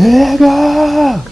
Nigga!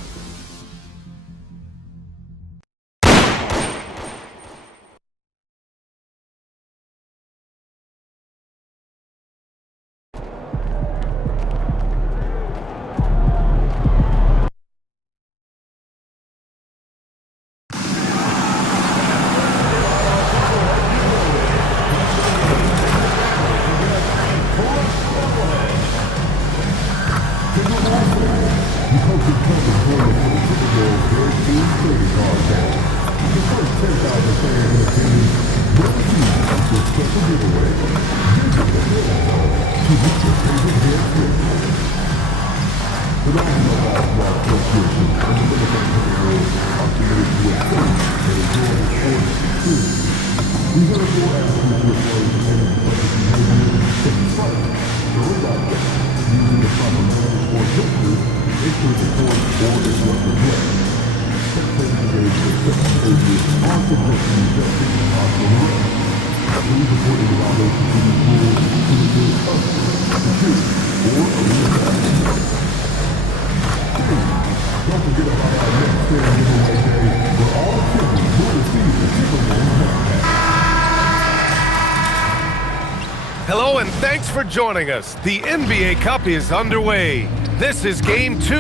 Hello and thanks for joining us. The NBA Cup is underway. This is Game 2,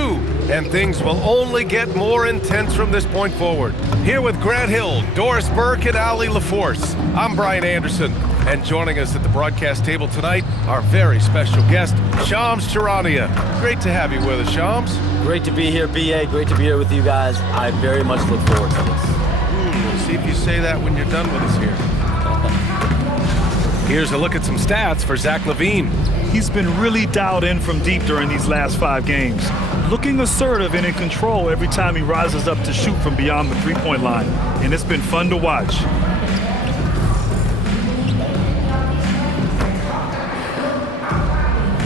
and things will only get more intense from this point forward. Here with Grant Hill, Doris Burke, and Ali LaForce, I'm Brian Anderson. And joining us at the broadcast table tonight, our very special guest, Shams Charania. Great to have you with us, Shams. Great to be here, BA. Great to be here with you guys. I very much look forward to this. We'll see if you say that when you're done with us here. Here's a look at some stats for Zach LaVine. He's been really dialed in from deep during these last 5 games, looking assertive and in control every time he rises up to shoot from beyond the three-point line, and it's been fun to watch.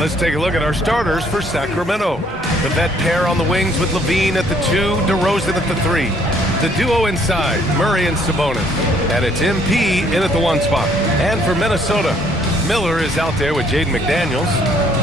Let's take a look at our starters for Sacramento. The vet pair on the wings with LaVine at the 2, DeRozan at the 3. The duo inside, Murray and Sabonis. And it's MP in at the 1 spot. And for Minnesota, Miller is out there with Jaden McDaniels.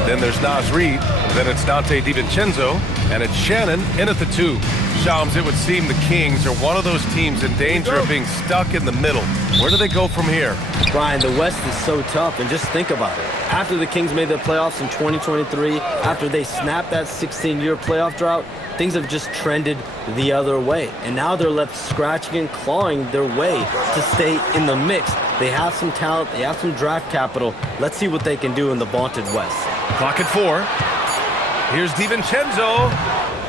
Then there's Naz Reid. Then it's Dante DiVincenzo. And it's Shannon in at the 2. Shams, it would seem the Kings are one of those teams in danger of being stuck in the middle. Where do they go from here? Brian, the West is so tough, and just think about it. After the Kings made the playoffs in 2023, after they snapped that 16-year playoff drought, things have just trended the other way. And now they're left scratching and clawing their way to stay in the mix. They have some talent, they have some draft capital. Let's see what they can do in the vaunted West. Clock at 4. Here's DiVincenzo.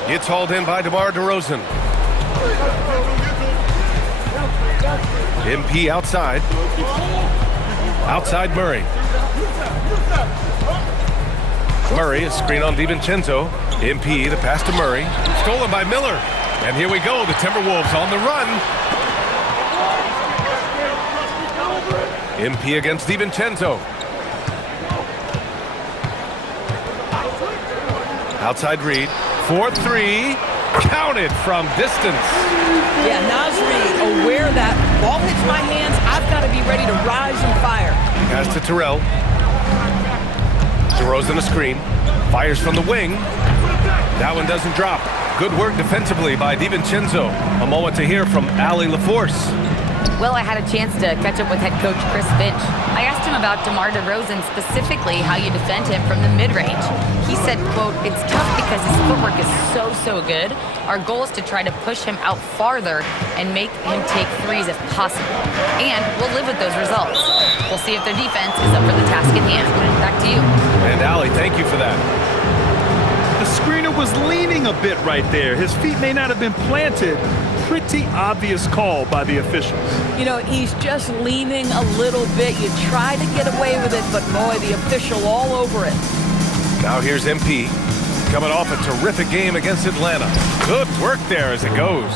It's hauled in by DeMar DeRozan. MP outside. Outside Murray. Murray, a screen on DiVincenzo. MP, the pass to Murray. Stolen by Miller. And here we go, the Timberwolves on the run. MP against DiVincenzo. Outside Reid. 4-3. Counted from distance. Yeah, Naz Reid, aware that ball hits my hands, I've got to be ready to rise and fire. Pass to Terrell. DeRozan a screen. Fires from the wing. That one doesn't drop. Good work defensively by DiVincenzo. A moment to hear from Ali LaForce. Well, I had a chance to catch up with head coach Chris Finch. I asked him about DeMar DeRozan, specifically how you defend him from the mid-range. He said, quote, "It's tough because his footwork is so good. Our goal is to try to push him out farther and make him take threes if possible. And we'll live with those results. We'll see if their defense is up for the task at hand." Back to you. And Ali, thank you for that. The screener was leaning a bit right there. His feet may not have been planted. Pretty obvious call by the officials. You know, he's just leaning a little bit. You try to get away with it, but boy, the official all over it. Now here's MP, coming off a terrific game against Atlanta. Good work there as it goes.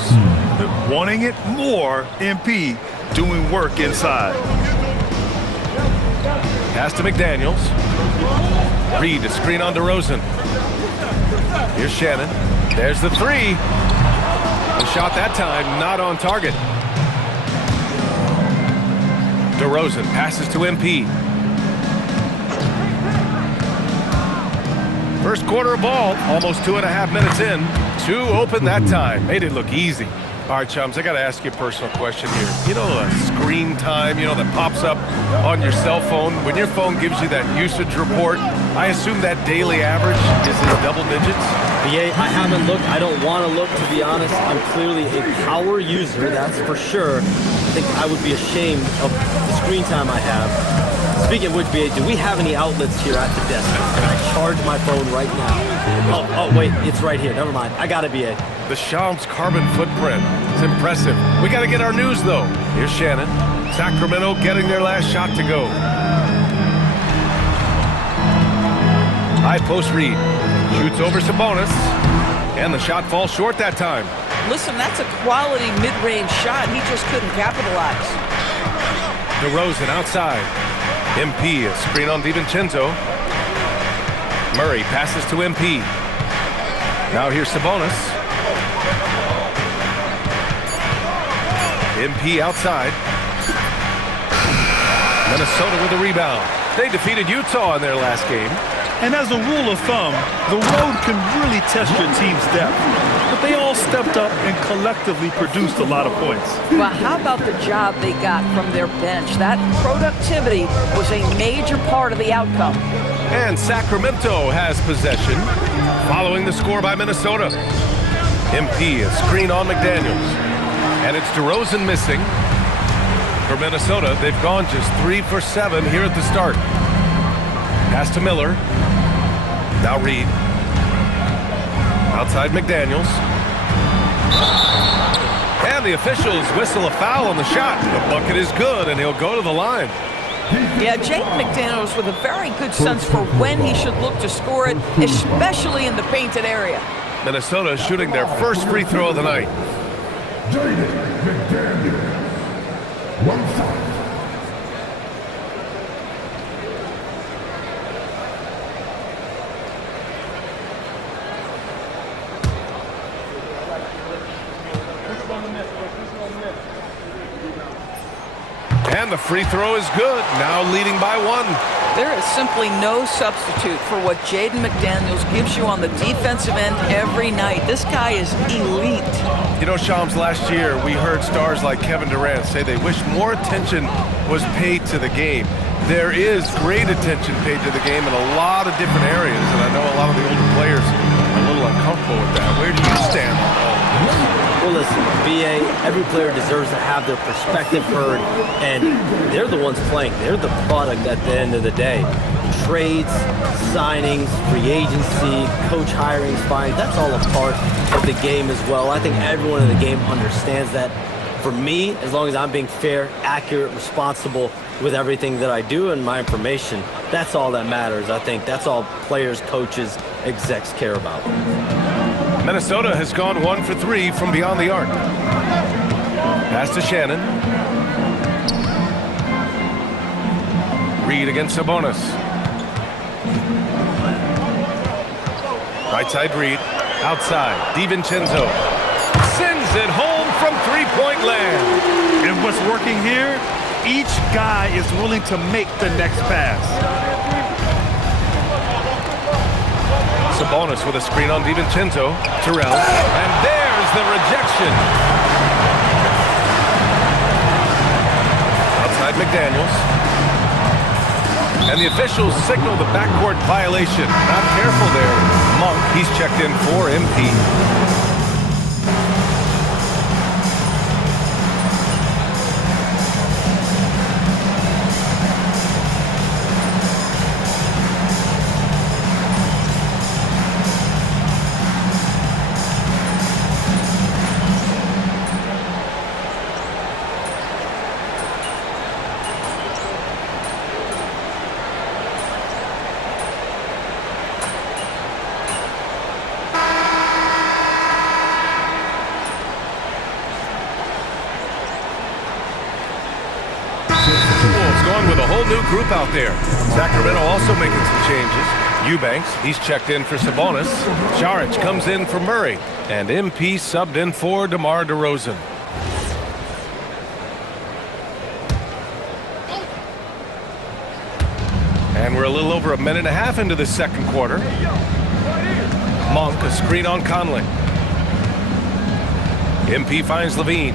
Wanting it more, MP doing work inside. Pass to McDaniels. Reid, a screen on DeRozan. Here's Shannon. There's the 3. The shot that time, not on target. DeRozan passes to MP. First quarter of ball, almost 2.5 minutes in. 2 open that time. Made it look easy. All right, chums, I got to ask you a personal question here. You know, screen time, that pops up on your cell phone. When your phone gives you that usage report, I assume that daily average is in double digits? BA, I haven't looked. I don't want to look, to be honest. I'm clearly a power user, that's for sure. I think I would be ashamed of the screen time I have. Speaking of which, BA, do we have any outlets here at the desk? Can I charge my phone right now? Oh, wait, it's right here. Never mind. I got it, BA. The Shams carbon footprint. It's impressive. We got to get our news, though. Here's Shannon. Sacramento getting their last shot to go. High post read. Shoots over Sabonis. And the shot falls short that time. Listen, that's a quality mid-range shot. He just couldn't capitalize. DeRozan outside. MP, a screen on DiVincenzo. Murray passes to MP. Now here's Sabonis. MP outside. Minnesota with the rebound. They defeated Utah in their last game. And as a rule of thumb, the road can really test your team's depth. But they all stepped up and collectively produced a lot of points. Well, how about the job they got from their bench? That productivity was a major part of the outcome. And Sacramento has possession, following the score by Minnesota. MP, a screen on McDaniels. And it's DeRozan missing. For Minnesota, they've gone just 3 for 7 here at the start. Pass to Miller. Now Reed. Outside McDaniels. And the officials whistle a foul on the shot. The bucket is good, and he'll go to the line. Yeah, Jaden McDaniels with a very good sense for when he should look to score it, especially in the painted area. Minnesota shooting their first free throw of the night. Jaden McDaniels. 1 foul. And the free throw is good, now leading by 1. There is simply no substitute for what Jaden McDaniels gives you on the defensive end every night. This guy is elite. You know, Shams, last year we heard stars like Kevin Durant say they wish more attention was paid to the game. There is great attention paid to the game in a lot of different areas, and I know a lot of the older players are a little uncomfortable with that. Where do you stand on all of this? Well, listen, BA, every player deserves to have their perspective heard, and they're the ones playing. They're the product at the end of the day. Trades, signings, free agency, coach hirings, firings, that's all a part of the game as well. I think everyone in the game understands that. For me, as long as I'm being fair, accurate, responsible with everything that I do and my information, that's all that matters. I think that's all players, coaches, execs care about. Minnesota has gone 1 for 3 from beyond the arc. Pass to Shannon. Reed against Sabonis. Right side Reed. Outside. DiVincenzo. Sends it home from three-point land. And what's working here? Each guy is willing to make the next pass. Sabonis with a screen on DiVincenzo. Terrell. And there's the rejection. Outside McDaniels. And the officials signal the backcourt violation. Not careful there. Monk, he's checked in for MP. With a whole new group out there. Sacramento also making some changes. Eubanks, he's checked in for Sabonis. Saric comes in for Murray. And MP subbed in for DeMar DeRozan. And we're a little over a minute and a half into the second quarter. Monk, a screen on Conley. MP finds Levine.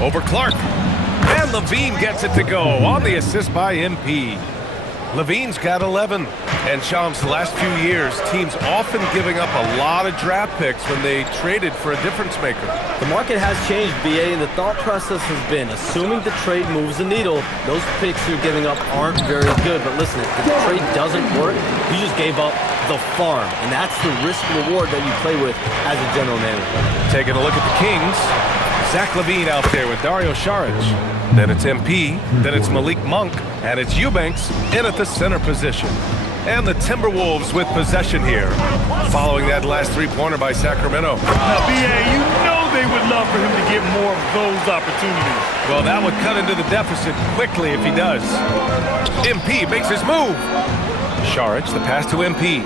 Over Clark. And Levine gets it to go on the assist by MP. Levine's got 11. And Shams, the last few years, teams often giving up a lot of draft picks when they traded for a difference maker. The market has changed, BA, and the thought process has been, assuming the trade moves the needle, those picks you're giving up aren't very good. But listen, if the trade doesn't work, you just gave up the farm. And that's the risk-reward that you play with as a general manager. Taking a look at the Kings. Zach LaVine out there with Dario Saric. Then it's MP, then it's Malik Monk, and it's Eubanks in at the center position. And the Timberwolves with possession here, following that last three-pointer by Sacramento. Now, BA, you know they would love for him to get more of those opportunities. Well, that would cut into the deficit quickly if he does. MP makes his move. Saric, the pass to MP.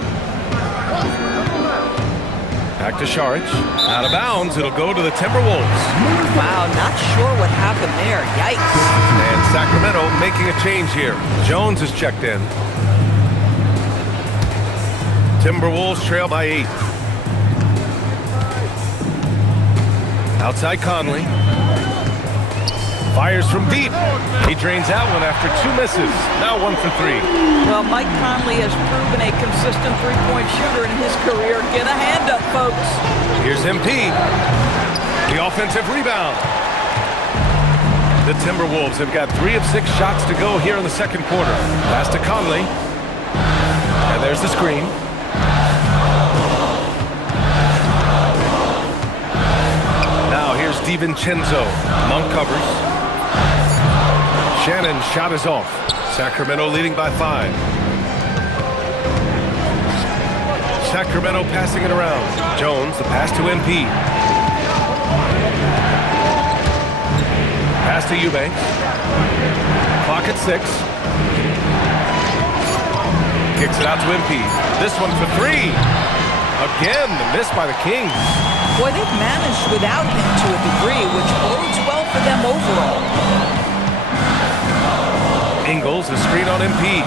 Back to Saric. Out of bounds, it'll go to the Timberwolves. Wow, not sure what happened there. Yikes. And Sacramento making a change here. Jones is checked in. Timberwolves trail by 8. Outside Conley. Fires from deep. He drains that one after 2 misses. Now 1 for 3. Well, Mike Conley has proven a consistent three-point shooter in his career. Get a hand up, folks. Here's MP. The offensive rebound. The Timberwolves have got 3 of 6 shots to go here in the second quarter. Pass to Conley. And there's the screen. Now here's DiVincenzo. Monk covers. Shannon's shot is off. Sacramento leading by 5. Sacramento passing it around. Jones, the pass to MP. Pass to Eubanks. Clock at 6. Kicks it out to MP. This one for 3. Again, the miss by the Kings. Boy, they've managed without him to a degree, which bodes well for them overall. Ingles, a screen on MP.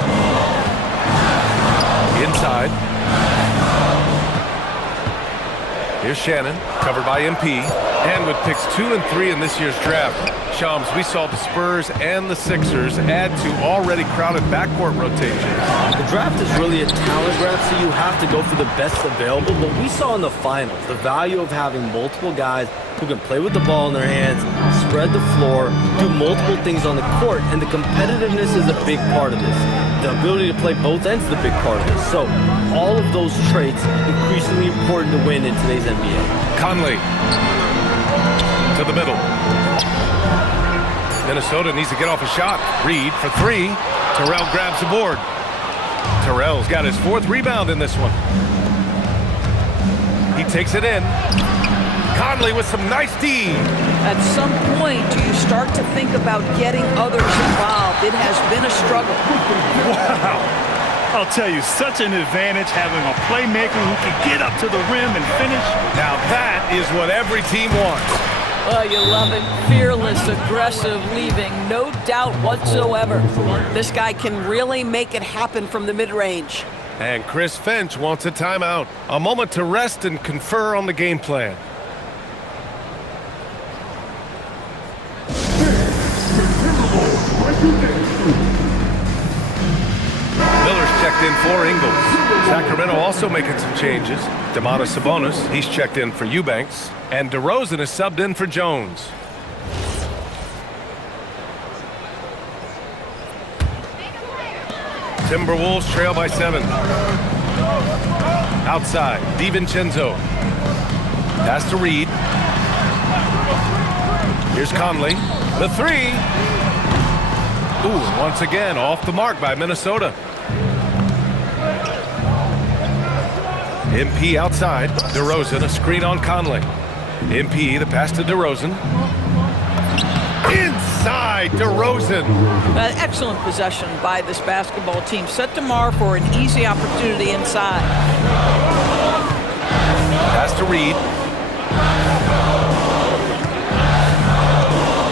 Inside. Here's Shannon, covered by MP. And with picks 2 and 3 in this year's draft, Shams, we saw the Spurs and the Sixers add to already crowded backcourt rotations. The draft is really a talent grab, so you have to go for the best available. But we saw in the finals the value of having multiple guys who can play with the ball in their hands, spread the floor, do multiple things on the court, and the competitiveness is a big part of this. The ability to play both ends is a big part of this. So all of those traits increasingly important to win in today's NBA. Conley to the middle. Minnesota needs to get off a shot. Reed for 3. Terrell grabs the board. Terrell's got his 4th rebound in this one. He takes it in. Conley with some nice D. At some point, do you start to think about getting others involved? It has been a struggle. Wow. I'll tell you, such an advantage having a playmaker who can get up to the rim and finish. Now that is what every team wants. Oh, you love it. Fearless, aggressive, leaving. No doubt whatsoever. This guy can really make it happen from the mid-range. And Chris Finch wants a timeout. A moment to rest and confer on the game plan. Miller's checked in for Ingles. Sacramento also making some changes. Domantas Sabonis, he's checked in for Eubanks. And DeRozan is subbed in for Jones. Timberwolves trail by 7. Outside, DiVincenzo. Pass to Reed. Here's Conley. The 3. Ooh, once again, off the mark by Minnesota. MP outside. DeRozan, a screen on Conley. MP, the pass to DeRozan. Inside, DeRozan. Excellent possession by this basketball team. Set tomorrow for an easy opportunity inside. Pass to Reed.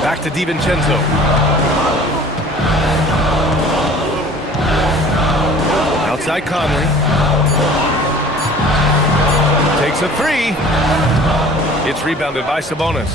Back to DiVincenzo. Outside Conley. a three. It's rebounded by Sabonis.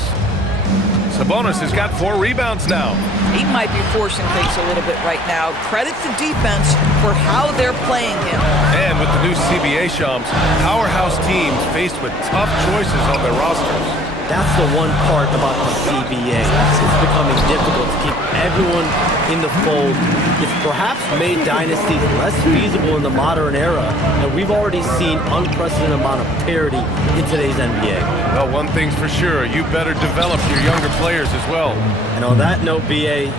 Sabonis has got 4 rebounds now. He might be forcing things a little bit right now. Credit the defense for how they're playing him. And with the new CBA, Shams, powerhouse teams faced with tough choices on their rosters. That's the one part about the CBA. It's becoming difficult to keep everyone in the fold. It's perhaps made dynasties less feasible in the modern era, and we've already seen unprecedented amount of parity in today's NBA. Well, one thing's for sure, you better develop your younger players as well. And on that note, BA,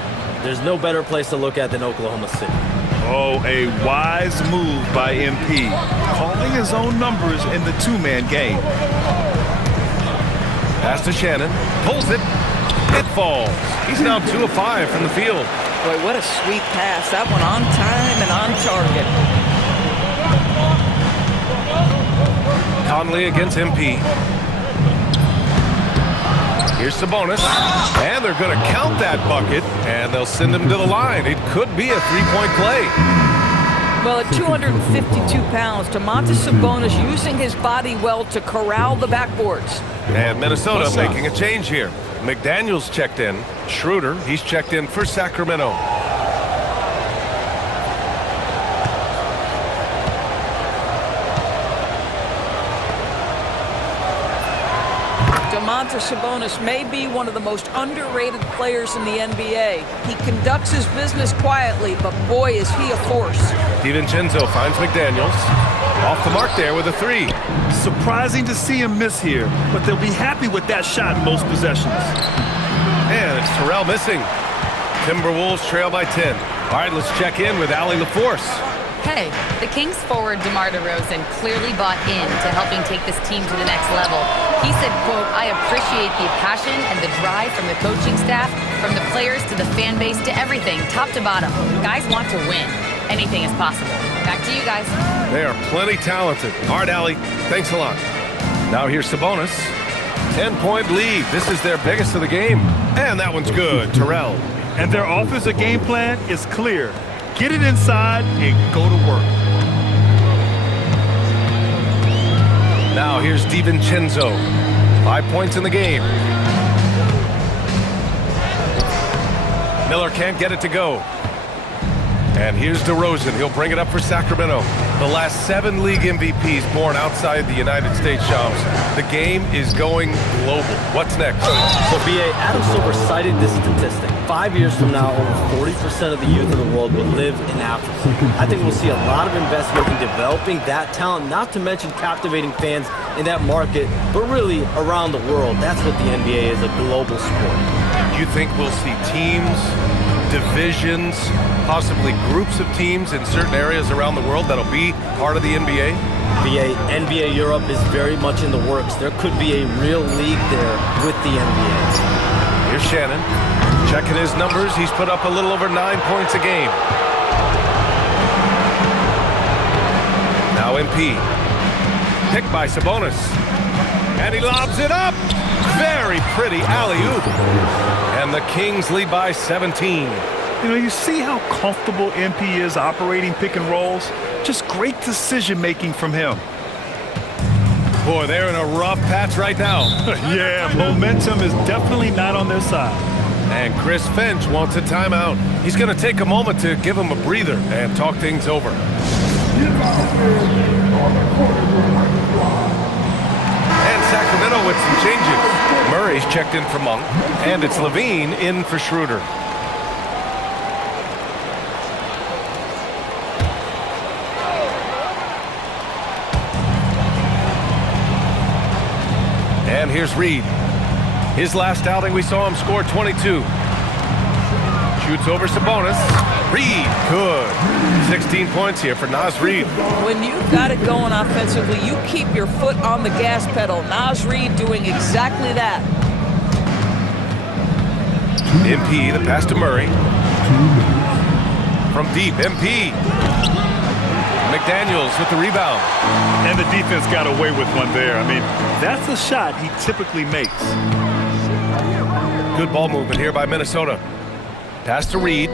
there's no better place to look at than Oklahoma City. Oh, a wise move by MP, calling his own numbers in the two-man game. Pass to Shannon, pulls it, it falls. He's now 2 of 5 from the field. Boy, what a sweet pass. That one on time and on target. Conley against MP. Here's Sabonis, and they're going to count that bucket, and they'll send him to the line. It could be a three-point play. Well, at 252 pounds, Domantas Sabonis using his body well to corral the backboards. And Minnesota making a change here. McDaniels checked in. Schroeder, he's checked in for Sacramento. Domantas Sabonis may be one of the most underrated players in the NBA. He conducts his business quietly, but boy, is he a force. DiVincenzo finds McDaniels. Off the mark there with a 3. Surprising to see him miss here, but they'll be happy with that shot in most possessions. And it's Terrell missing. Timberwolves trail by 10. All right, let's check in with Allie LaForce. Hey, the Kings forward DeMar DeRozan clearly bought into helping take this team to the next level. He said, quote, "I appreciate the passion and the drive from the coaching staff, from the players to the fan base to everything, top to bottom. Guys want to win. Anything is possible." Back to you guys. They are plenty talented. All right, Allie, thanks a lot. Now here's Sabonis. 10-point lead. This is their biggest of the game. And that one's good. Terrell. And their offensive game plan is clear. Get it inside and go to work. Now here's DiVincenzo. 5 points in the game. Miller can't get it to go. And here's DeRozan. He'll bring it up for Sacramento. The last 7 league MVPs born outside the United States, Shams. The game is going global. What's next? So, BA, Adam Silver cited this statistic. 5 years from now, over 40% of the youth of the world will live in Africa. I think we'll see a lot of investment in developing that talent, not to mention captivating fans in that market, but really around the world. That's what the NBA is, a global sport. You think we'll see teams, divisions, possibly groups of teams in certain areas around the world that'll be part of the NBA? NBA Europe is very much in the works. There could be a real league there with the NBA. Here's Shannon. Checking his numbers. He's put up a little over 9 points a game. Now MP. Picked by Sabonis. And he lobs it up. Very pretty alley-oop. And the Kings lead by 17. You know, you see how comfortable MP is operating pick and rolls? Just great decision-making from him. Boy, they're in a rough patch right now. Yeah, momentum is definitely not on their side. And Chris Finch wants a timeout. He's going to take a moment to give him a breather and talk things over. And Sacramento with some changes. Murray's checked in for Monk, and it's Levine in for Schroeder. And here's Reed. His last outing, we saw him score 22. Shoots over Sabonis. Reed, good. 16 points here for Naz Reed. When you've got it going offensively, you keep your foot on the gas pedal. Naz Reed doing exactly that. MP, the pass to Murray. From deep, MP. McDaniels with the rebound. And the defense got away with one there. I mean, that's a shot he typically makes. Good ball movement here by Minnesota. Pass to Reed.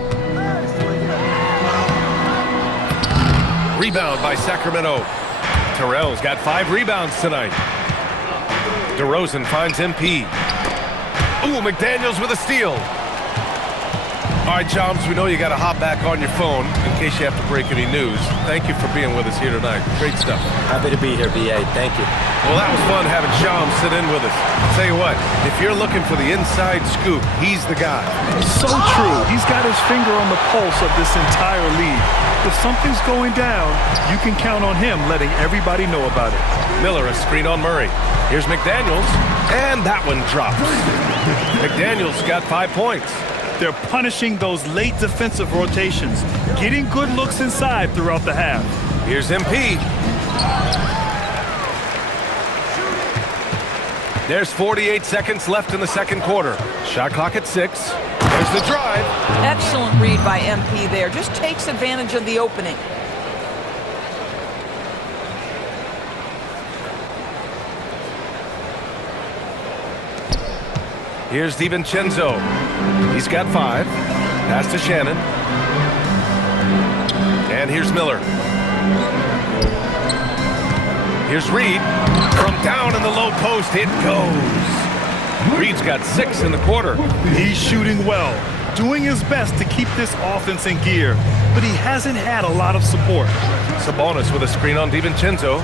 Rebound by Sacramento. Terrell's got 5 rebounds tonight. DeRozan finds MP. Ooh, McDaniels with a steal. All right, Chums, we know you got to hop back on your phone in case you have to break any news. Thank you for being with us here tonight. Great stuff. Happy to be here, BA. Thank you. Well, that was fun having Chums sit in with us. I'll tell you what, if you're looking for the inside scoop, he's the guy. So true. He's got his finger on the pulse of this entire league. If something's going down, you can count on him letting everybody know about it. Miller, a screen on Murray. Here's McDaniels, and that one drops. McDaniels got 5 points. They're punishing those late defensive rotations, getting good looks inside throughout the half. Here's MP. There's 48 seconds left in the second quarter. Shot clock at 6. There's the drive. Excellent read by MP there. Just takes advantage of the opening. Here's DiVincenzo. He's got 5. Pass to Shannon. And here's Miller. Here's Reed. From down in the low post, it goes. Reed's got 6 in the quarter. He's shooting well, doing his best to keep this offense in gear, but he hasn't had a lot of support. Sabonis with a screen on DiVincenzo.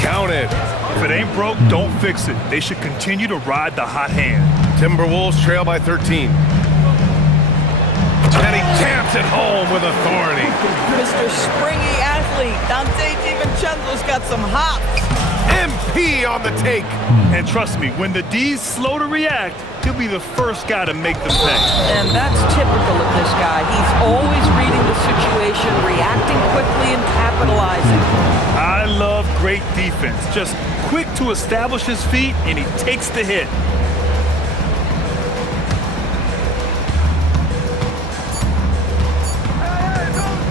Counted. If it ain't broke, don't fix it. They should continue to ride the hot hand. Timberwolves trail by 13. And he taps it home with authority. Mr. Springy athlete, Dante DiVincenzo's got some hops. MP on the take. And trust me, when the D's slow to react, he'll be the first guy to make the pay. And that's typical of this guy. He's always reading the situation, reacting quickly and capitalizing. I love great defense. Just quick to establish his feet, and he takes the hit.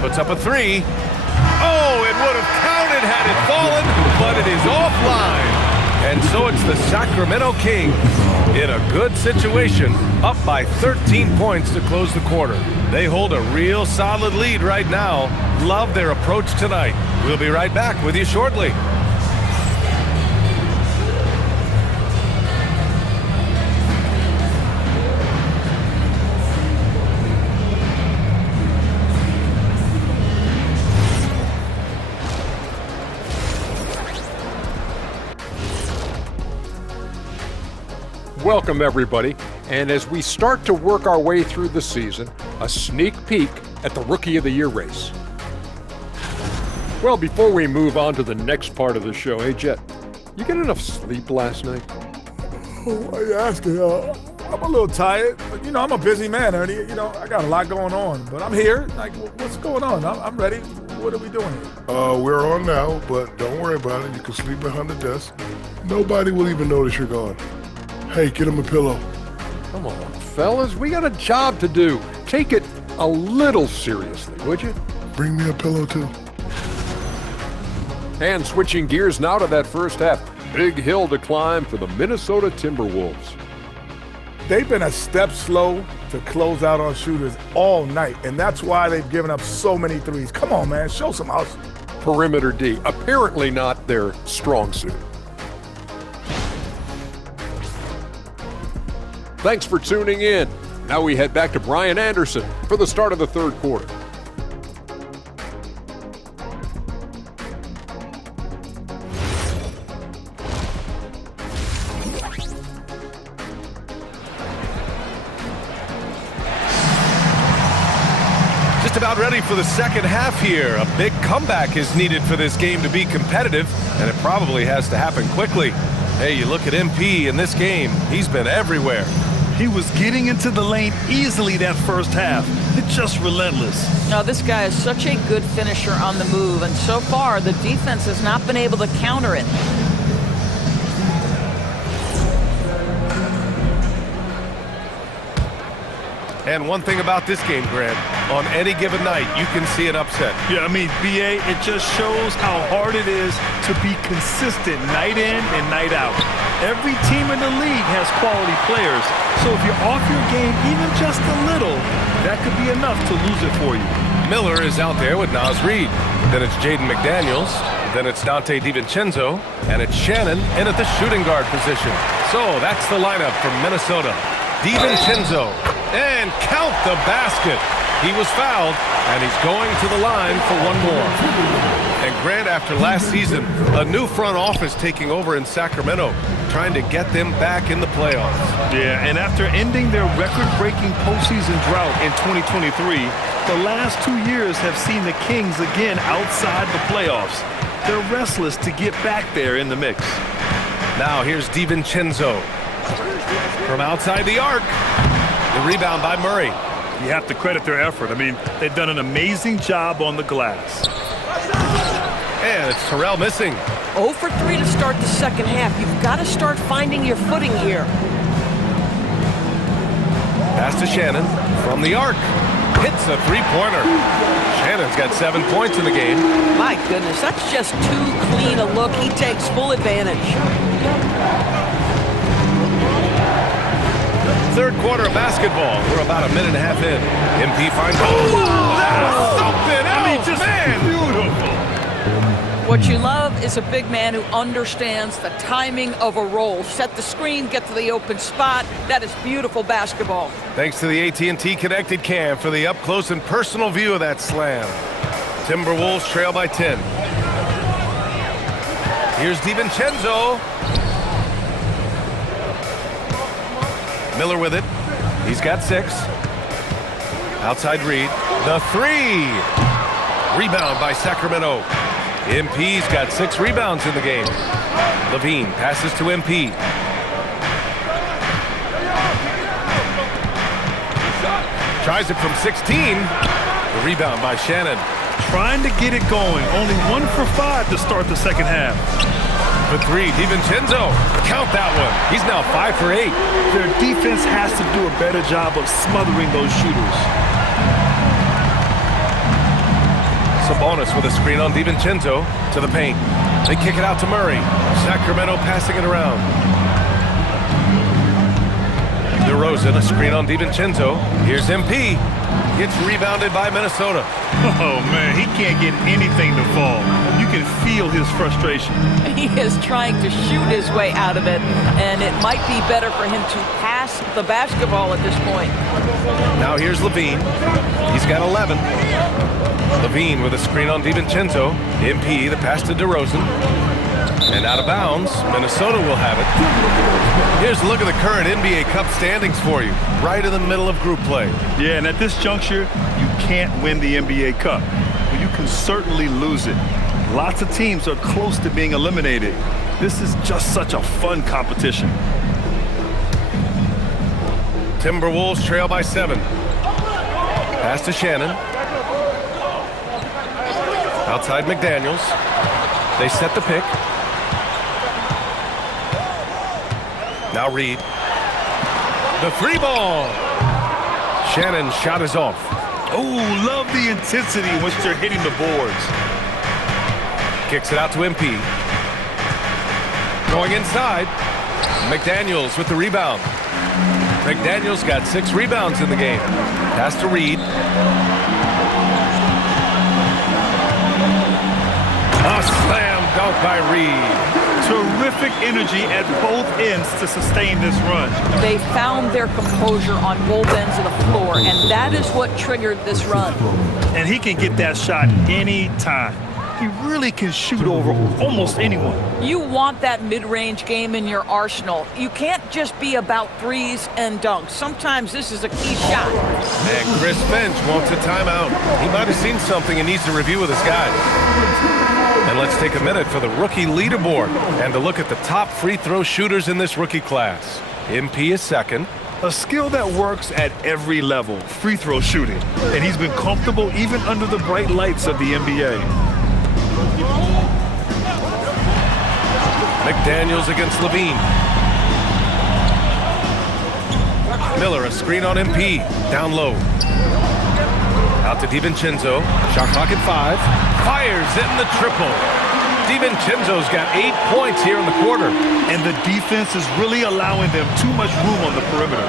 Puts up a 3. Oh, it would have counted had it fallen, but it is offline. And so it's the Sacramento Kings in a good situation, up by 13 points to close the quarter. They hold a real solid lead right now. Love their approach tonight. We'll be right back with you shortly. Welcome, everybody. And as we start to work our way through the season, a sneak peek at the Rookie of the Year race. Well, before we move on to the next part of the show, hey, Jet, you get enough sleep last night? Why are you asking? I'm a little tired, but, I'm a busy man, Ernie. I got a lot going on, but I'm here. Like, what's going on? I'm ready. What are we doing here? We're on now, but don't worry about it. You can sleep behind the desk. Nobody will even notice you're gone. Hey, get him a pillow. Come on, fellas, we got a job to do. Take it a little seriously, would you? Bring me a pillow, too. And switching gears now to that first half. Big hill to climb for the Minnesota Timberwolves. They've been a step slow to close out on shooters all night, and that's why they've given up so many threes. Come on, man, show some house. Perimeter D, apparently not their strong suit. Thanks for tuning in. Now we head back to Brian Anderson for the start of the third quarter. Just about ready for the second half here. A big comeback is needed for this game to be competitive, and it probably has to happen quickly. Hey, you look at MP in this game, he's been everywhere. He was getting into the lane easily that first half. It's just relentless. Now, this guy is such a good finisher on the move, and so far, the defense has not been able to counter it. And one thing about this game, Grant, on any given night, you can see an upset. Yeah, BA, it just shows how hard it is to be consistent night in and night out. Every team in the league has quality players, so if you're off your game even just a little, that could be enough to lose it for you. Miller is out there with Naz Reid. Then it's Jaden McDaniels. Then it's Dante DiVincenzo, and it's Shannon in at the shooting guard position. So that's the lineup from Minnesota. DiVincenzo, and count the basket. He was fouled, and he's going to the line for one more. And Grant, after last season, a new front office taking over in Sacramento, trying to get them back in the playoffs. Yeah, and after ending their record-breaking postseason drought in 2023, the last 2 years have seen the Kings again outside the playoffs. They're restless to get back there in the mix. Now here's DiVincenzo from outside the arc. The rebound by Murray. You have to credit their effort. I mean, they've done an amazing job on the glass. And it's Terrell missing. 0 for 3 to start the second half. You've got to start finding your footing here. Pass to Shannon from the arc. Hits a three-pointer. Shannon's got 7 points in the game. My goodness, that's just too clean a look. He takes full advantage. Third quarter of basketball. We're about a minute and a half in. MP finds... Oh, that's something else, man! Beautiful. What you love is a big man who understands the timing of a roll. Set the screen, get to the open spot. That is beautiful basketball. Thanks to the AT&T Connected Cam for the up-close and personal view of that slam. Timberwolves trail by 10. Here's DiVincenzo. Miller with it. He's got 6. Outside Reed. The 3. Rebound by Sacramento. MP's got 6 rebounds in the game. Levine passes to MP. Tries it from 16. The rebound by Shannon. Trying to get it going. Only 1 for 5 to start the second half. For 3, DiVincenzo. Count that one. He's now 5 for 8. Their defense has to do a better job of smothering those shooters. Sabonis with a screen on DiVincenzo to the paint. They kick it out to Murray. Sacramento passing it around. DeRozan, a screen on DiVincenzo. Here's MP. Gets rebounded by Minnesota. Oh, man, he can't get anything to fall. You can feel his frustration. He is trying to shoot his way out of it, and it might be better for him to pass the basketball at this point. Now here's Levine. He's got 11. Levine with a screen on DiVincenzo. MP, the pass to DeRozan. And out of bounds, Minnesota will have it. Here's a look at the current NBA Cup standings for you, right in the middle of group play. Yeah, and at this juncture, you can't win the NBA Cup, but you can certainly lose it. Lots of teams are close to being eliminated. This is just such a fun competition. Timberwolves trail by 7. Pass to Shannon. Outside McDaniels. They set the pick. Now Reed. The 3 ball. Shannon's shot is off. Oh, love the intensity in which they're hitting the boards. Kicks it out to MP. Going inside. McDaniels with the rebound. McDaniels got 6 rebounds in the game. Pass to Reed. A slam dunk by Reed. Terrific energy at both ends to sustain this run. They found their composure on both ends of the floor, and that is what triggered this run. And he can get that shot anytime. He really can shoot over almost anyone. You want that mid-range game in your arsenal. You can't just be about threes and dunks. Sometimes this is a key shot. And Chris Finch wants a timeout. He might have seen something and needs to review with his guys. And let's take a minute for the rookie leaderboard and to look at the top free throw shooters in this rookie class. MP is second. A skill that works at every level, free throw shooting. And he's been comfortable even under the bright lights of the NBA. McDaniels against Levine. Miller, a screen on MP. Down low. Out to DiVincenzo. Shot clock at 5. Fires in the triple. DiVincenzo's got 8 points here in the quarter. And the defense is really allowing them too much room on the perimeter.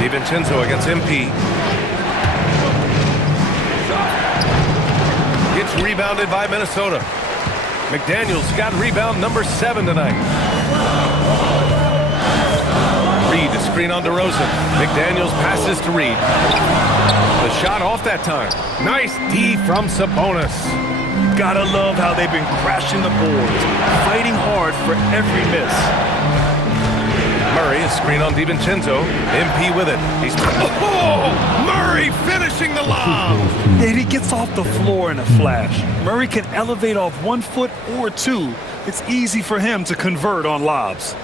DiVincenzo against MP. rebounded by Minnesota. McDaniels got rebound number 7 tonight. Reed, a screen on DeRozan. McDaniels passes to Reed. The shot off that time. Nice D from Sabonis. Gotta love how they've been crashing the boards, fighting hard for every miss. Murray, a screen on DiVincenzo. MP with it. He's Murray finishing the lob. And he gets off the floor in a flash. Murray can elevate off 1 foot or 2. It's easy for him to convert on lobs.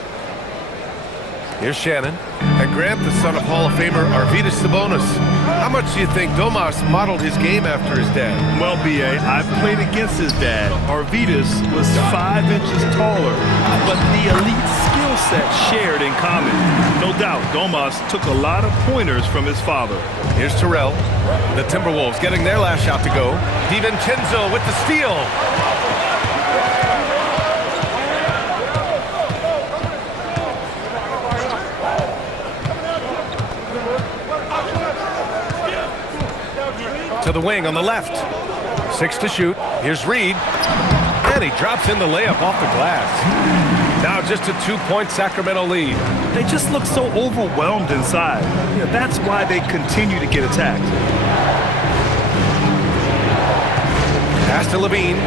Here's Shannon. And Grant, the son of Hall of Famer Arvydas Sabonis. How much do you think Domas modeled his game after his dad? Well, B.A., I've played against his dad. Arvydas was 5 inches taller, but the elite skill set shared in common. No doubt, Domas took a lot of pointers from his father. Here's Terrell. The Timberwolves getting their last shot to go. DiVincenzo with the steal. To the wing on the left. 6 to shoot. Here's Reed. And he drops in the layup off the glass. Now just a 2-point Sacramento lead. They just look so overwhelmed inside. Yeah, that's why they continue to get attacked. Pass to Levine.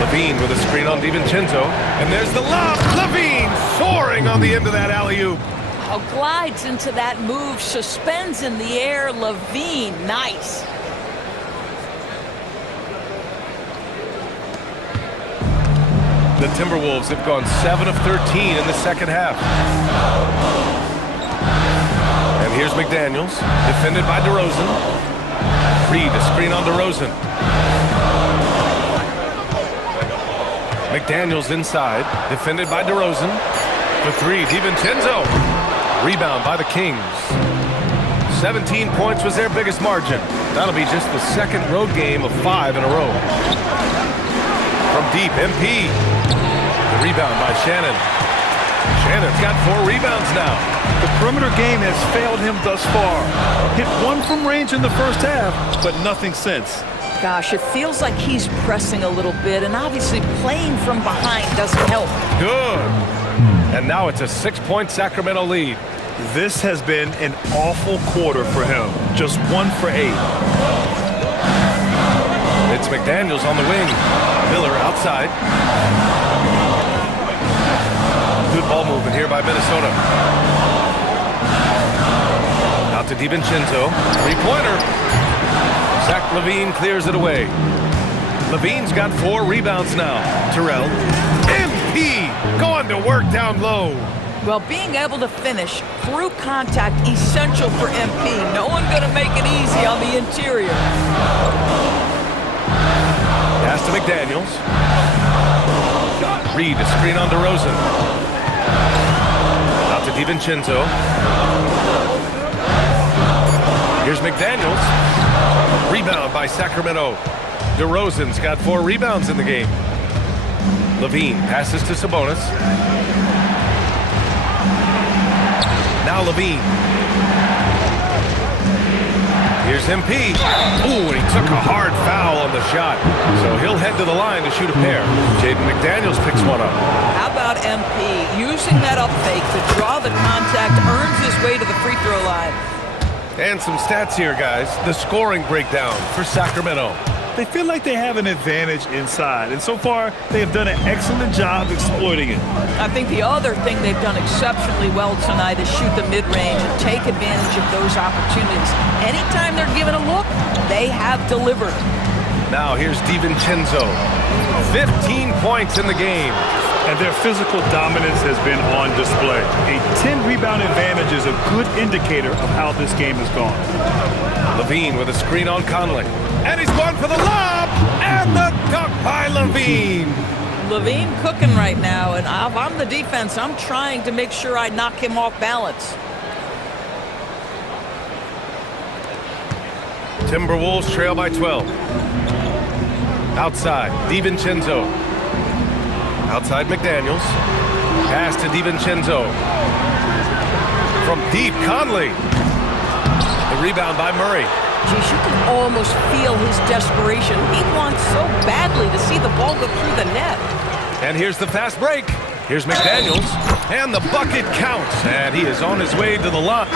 Levine with a screen on DiVincenzo. And there's the lob. Levine soaring on the end of that alley-oop. Glides into that move, suspends in the air. Levine, nice. The Timberwolves have gone 7 of 13 in the second half. And here's McDaniels, defended by DeRozan. Reed, a screen on DeRozan. McDaniels inside, defended by DeRozan. For 3, DiVincenzo. Rebound by the Kings. 17 points was their biggest margin. That'll be just the second road game of 5 in a row. From deep, MP. The rebound by Shannon. Shannon's got 4 rebounds now. The perimeter game has failed him thus far. Hit 1 from range in the first half, but nothing since. Gosh, it feels like he's pressing a little bit, and obviously playing from behind doesn't help. Good. And now it's a 6-point Sacramento lead. This has been an awful quarter for him. Just 1 for 8. It's McDaniels on the wing. Miller outside. Good ball movement here by Minnesota. Out to DiVincenzo. 3-pointer. Zach LaVine clears it away. LaVine's got 4 rebounds now. Terrell. MP going to work down low. Well, being able to finish through contact, essential for MP. No one going to make it easy on the interior. Pass to McDaniels. Reed, a screen on DeRozan. Out to DiVincenzo. Here's McDaniels. Rebound by Sacramento. DeRozan's got 4 rebounds in the game. Levine passes to Sabonis. Now Levine. Here's MP. Ooh, and he took a hard foul on the shot. So he'll head to the line to shoot a pair. Jaden McDaniels picks one up. How about MP using that up fake to draw the contact, earns his way to the free throw line. And some stats here, guys. The scoring breakdown for Sacramento. They feel like they have an advantage inside, and so far they have done an excellent job exploiting it. I think the other thing they've done exceptionally well tonight is shoot the mid-range and take advantage of those opportunities. Anytime they're given a look, they have delivered. Now here's DiVincenzo. 15 points in the game. And their physical dominance has been on display. A 10-rebound advantage is a good indicator of how this game has gone. Levine with a screen on Conley. And he's going for the lob! And the dunk by Levine! Levine cooking right now, and if I'm the defense, I'm trying to make sure I knock him off balance. Timberwolves trail by 12. Outside, DiVincenzo. Outside McDaniels. Pass to DiVincenzo. From deep, Conley. The rebound by Murray. Geez, you can almost feel his desperation. He wants so badly to see the ball go through the net. And here's the fast break. Here's McDaniels, and the bucket counts, and he is on his way to the line.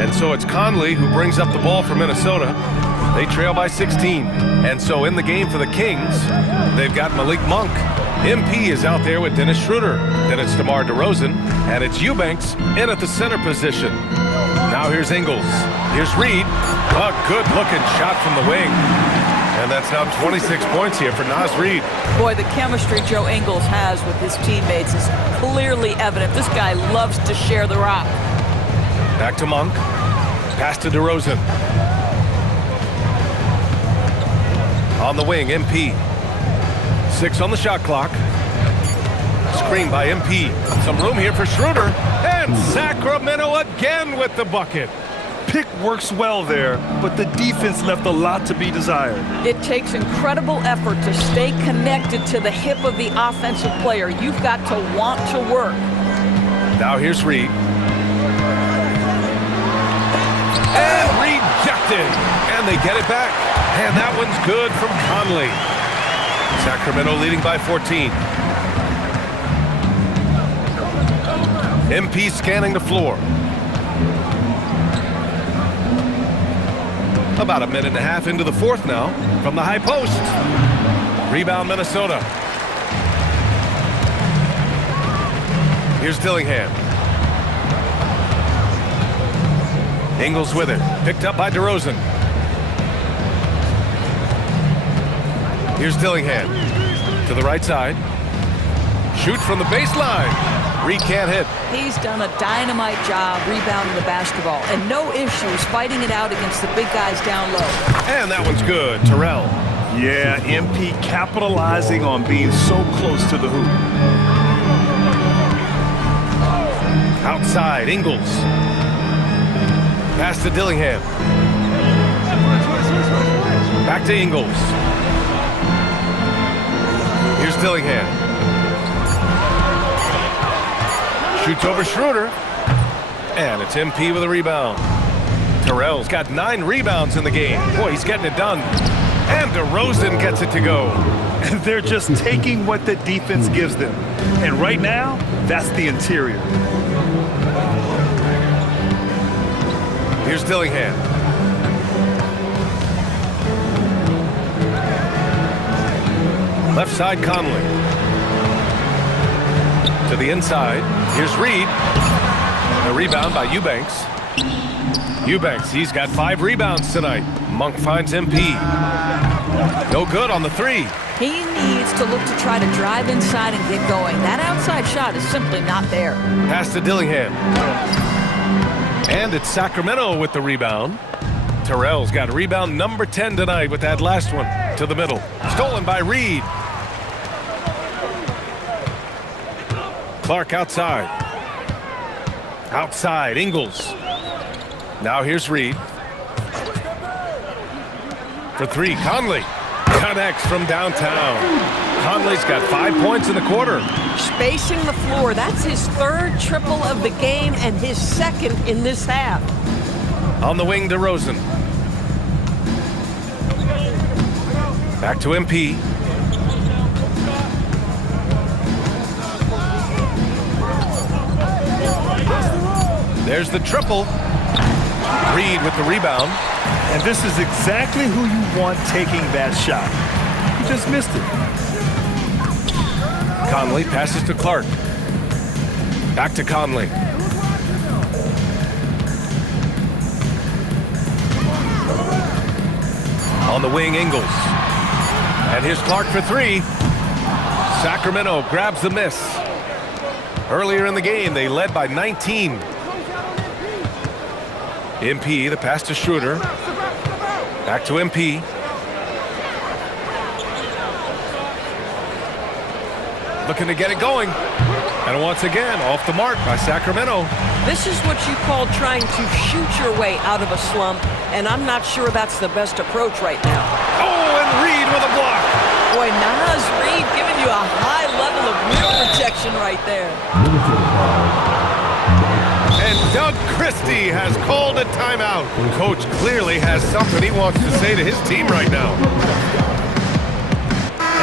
And so it's Conley who brings up the ball for Minnesota. They trail by 16. And so in the game for the Kings, they've got Malik Monk. MP is out there with Dennis Schroeder. Then it's DeMar DeRozan. And it's Eubanks in at the center position. Now here's Ingles. Here's Reed. A good-looking shot from the wing. And that's now 26 points here for Naz Reid. Boy, the chemistry Joe Ingles has with his teammates is clearly evident. This guy loves to share the rock. Back to Monk. Pass to DeRozan. On the wing, MP. 6 on the shot clock. Screen by MP. Some room here for Schroeder. And Sacramento again with the bucket. Pick works well there, but the defense left a lot to be desired. It takes incredible effort to stay connected to the hip of the offensive player. You've got to want to work. Now here's Reed. And rejected. And they get it back. And that one's good from Conley. Sacramento leading by 14. MP scanning the floor. About a minute and a half into the fourth now from the high post. Rebound Minnesota. Here's Dillingham. Ingles with it. Picked up by DeRozan. Here's Dillingham. To the right side. Shoot from the baseline. Reed can't hit. He's done a dynamite job rebounding the basketball, and no issues fighting it out against the big guys down low. And that one's good. Terrell. Yeah, MP capitalizing on being so close to the hoop. Outside, Ingles. Pass to Dillingham. Back to Ingles. Here's Dillingham. Shoots over Schroeder. And it's MP with a rebound. Terrell's got 9 rebounds in the game. Boy, he's getting it done. And DeRozan gets it to go. They're just taking what the defense gives them. And right now, that's the interior. Here's Dillingham. Left side, Conley. To the inside. Here's Reed. A rebound by Eubanks. Eubanks, he's got 5 rebounds tonight. Monk finds MP. No good on the 3. He needs to look to try to drive inside and get going. That outside shot is simply not there. Pass to Dillingham. And it's Sacramento with the rebound. Terrell's got rebound number 10 tonight with that last one to the middle. Stolen by Reed. Clark outside. Outside, Ingles. Now here's Reed. For 3, Conley. Connects from downtown. Conley's got 5 points in the quarter. Spacing the floor. That's his 3rd triple of the game and his 2nd in this half. On the wing, DeRozan. Back to MP. There's the triple. Reed with the rebound. And this is exactly who you want taking that shot. You just missed it. Conley passes to Clark. Back to Conley. On the wing, Ingles. And here's Clark for 3. Sacramento grabs the miss. Earlier in the game, they led by 19. MP, the pass to Schroeder. Back to MP. looking to get it going. And once again, off the mark by Sacramento. This is what you call trying to shoot your way out of a slump, and I'm not sure that's the best approach right now. Oh, and Reed with a block. Boy, Naz Reid giving you a high level of rim protection right there. And Doug Christie has called a timeout. Coach clearly has something he wants to say to his team right now.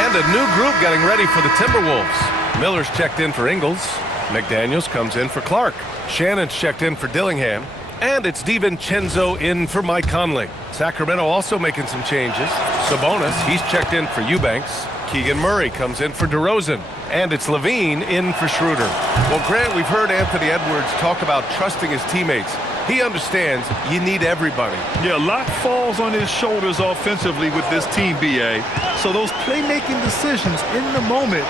And a new group getting ready for the Timberwolves. Miller's checked in for Ingles. McDaniels comes in for Clark. Shannon's checked in for Dillingham. And it's DiVincenzo in for Mike Conley. Sacramento also making some changes. Sabonis, he's checked in for Eubanks. Keegan Murray comes in for DeRozan. And it's Levine in for Schroeder. Well, Grant, we've heard Anthony Edwards talk about trusting his teammates. He understands you need everybody. Yeah, a lot falls on his shoulders offensively with this team, BA. So those playmaking decisions in the moment,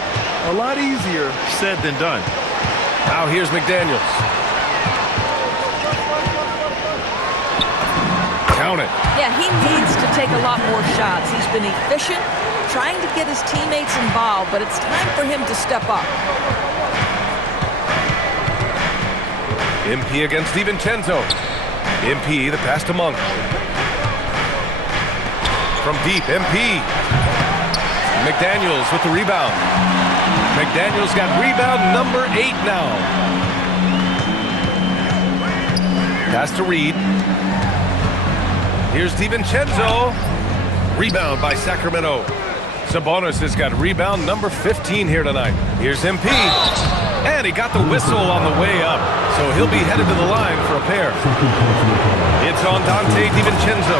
a lot easier said than done. Now here's McDaniels. Count it. Yeah, he needs to take a lot more shots. He's been efficient, trying to get his teammates involved, but it's time for him to step up. MP against DiVincenzo. MP, the pass to Monk. From deep, MP. McDaniels with the rebound. McDaniels got rebound number 8 now. Pass to Reed. Here's DiVincenzo. Rebound by Sacramento. Sabonis has got rebound number 15 here tonight. Here's MP. And he got the whistle on the way up, so he'll be headed to the line for a pair. It's on Dante DiVincenzo.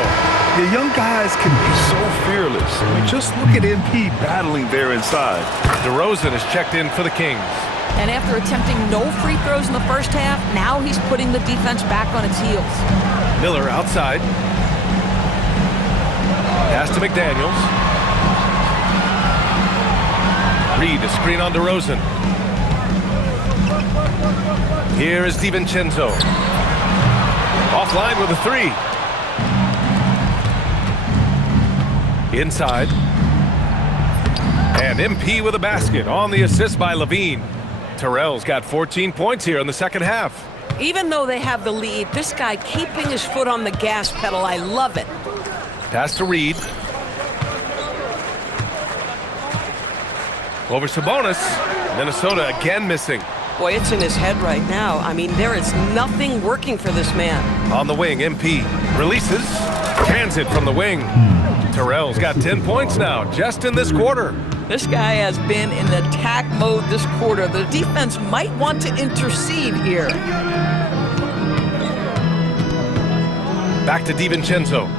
The young guys can be so fearless. I mean, just look at MP battling there inside. DeRozan is checked in for the Kings. And after attempting no free throws in the first half, now he's putting the defense back on its heels. Miller outside. Pass to McDaniels. Reed, a screen on DeRozan. Here is DiVincenzo. Offline with a 3. Inside. And MP with a basket on the assist by Levine. Terrell's got 14 points here in the second half. Even though they have the lead, this guy keeping his foot on the gas pedal, I love it. Pass to Reed. Over Sabonis. Minnesota again missing. Boy, it's in his head right now. I mean, there is nothing working for this man. On the wing, MP releases. Hands it from the wing. Terrell's got 10 points now, just in this quarter. This guy has been in attack mode this quarter. The defense might want to intercede here. Back to DiVincenzo.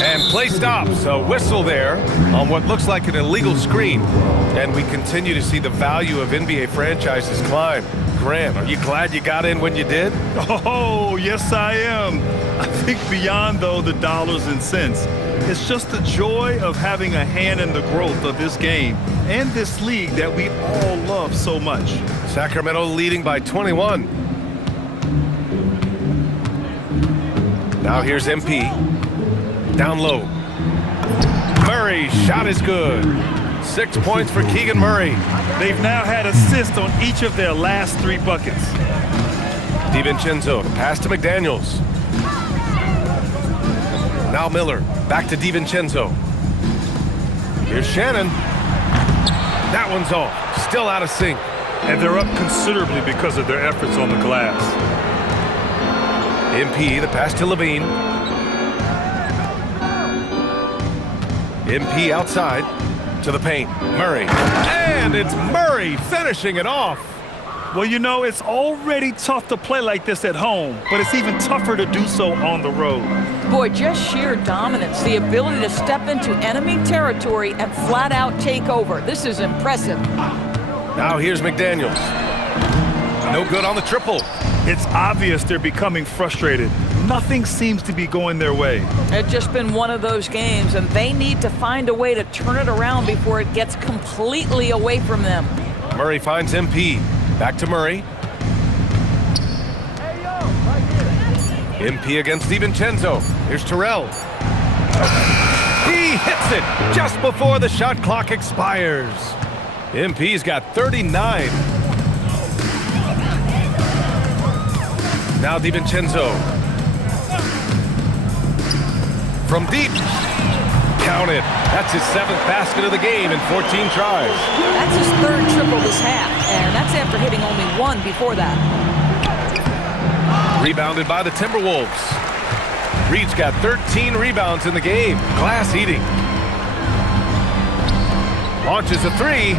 And play stops. A whistle there on what looks like an illegal screen. And we continue to see the value of NBA franchises climb. Grant, are you glad you got in when you did? Oh, yes, I am. I think beyond, though, the dollars and cents, it's just the joy of having a hand in the growth of this game and this league that we all love so much. Sacramento leading by 21. Now here's MP. Down low. Murray, shot is good. 6 points for Keegan Murray. They've now had assists on each of their last 3 buckets. DiVincenzo, pass to McDaniels. Now Miller, back to DiVincenzo. Here's Shannon. That one's off, still out of sync. And they're up considerably because of their efforts on the glass. MP, the pass to Levine. MP outside to the paint. Murray. And it's Murray finishing it off. Well, you know, it's already tough to play like this at home, but it's even tougher to do so on the road. Boy, just sheer dominance, the ability to step into enemy territory and flat out take over. This is impressive. Now here's McDaniels. No good on the triple. It's obvious they're becoming frustrated. Nothing seems to be going their way. It's just been one of those games, and they need to find a way to turn it around before it gets completely away from them. Murray finds MP. Back to Murray. MP against DiVincenzo. Here's Terrell. He hits it just before the shot clock expires. MP's got 39. Now DiVincenzo. From deep. Count it. That's his 7th basket of the game in 14 tries. That's his 3rd triple this half, and that's after hitting only 1 before that. Rebounded by the Timberwolves. Reed's got 13 rebounds in the game. Glass eating. Launches a 3.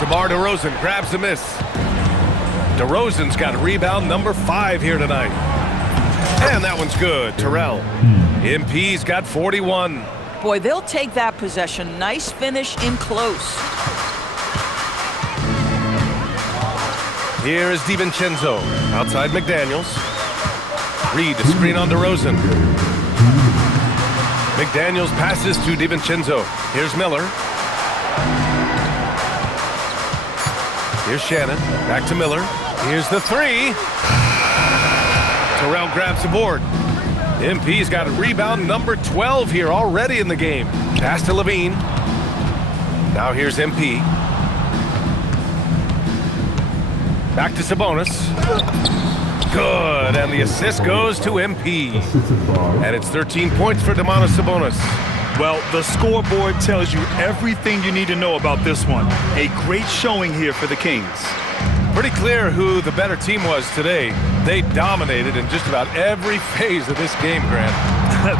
DeMar DeRozan grabs the miss. DeRozan's got rebound number 5 here tonight. And that one's good. Terrell. MP's got 41. Boy, they'll take that possession. Nice finish in close. Here is DiVincenzo. Outside McDaniels. Reed to screen on DeRozan. McDaniels passes to DiVincenzo. Here's Miller. Here's Shannon. Back to Miller. Here's the 3. Terrell grabs the board. MP's got a rebound number 12 here already in the game. Pass to Levine. Now here's MP. Back to Sabonis. Good, and the assist goes to MP. And it's 13 points for Domantas Sabonis. Well, the scoreboard tells you everything you need to know about this one. A great showing here for the Kings. Pretty clear who the better team was today. They dominated in just about every phase of this game, Grant.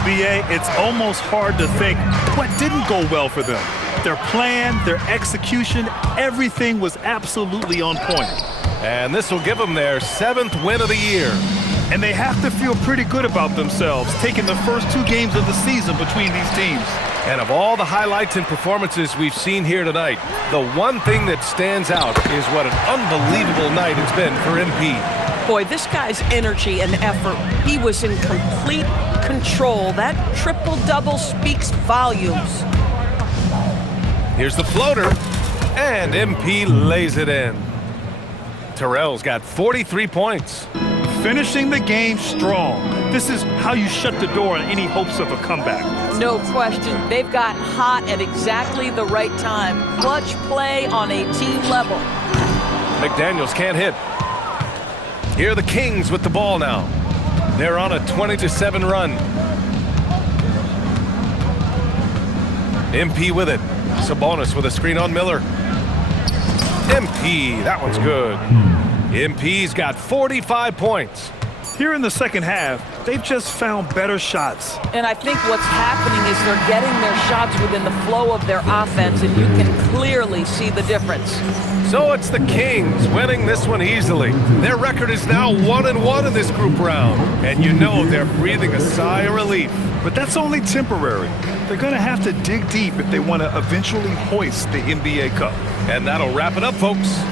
BA, it's almost hard to think what didn't go well for them. Their plan, their execution, everything was absolutely on point. And this will give them their 7th win of the year. And they have to feel pretty good about themselves, taking the first 2 games of the season between these teams. And of all the highlights and performances we've seen here tonight, the one thing that stands out is what an unbelievable night it's been for MP. Boy, this guy's energy and effort, he was in complete control. That triple-double speaks volumes. Here's the floater, and MP lays it in. Terrell's got 43 points. Finishing the game strong. This is how you shut the door on any hopes of a comeback. No question. They've gotten hot at exactly the right time. Clutch play on a team level. McDaniels can't hit. Here are the Kings with the ball now. They're on a 20-7 run. MP with it. Sabonis with a screen on Miller. MP, that one's good. MP's got 45 points. Here in the second half, they've just found better shots. And I think what's happening is they're getting their shots within the flow of their offense, and you can clearly see the difference. So it's the Kings winning this one easily. Their record is now 1-1 in this group round. And you know they're breathing a sigh of relief. But that's only temporary. They're going to have to dig deep if they want to eventually hoist the NBA Cup. And that'll wrap it up, folks.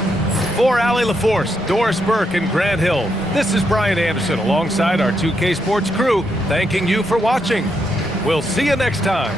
For Allie LaForce, Doris Burke, and Grant Hill, this is Brian Anderson alongside our 2K Sports crew, thanking you for watching. We'll see you next time.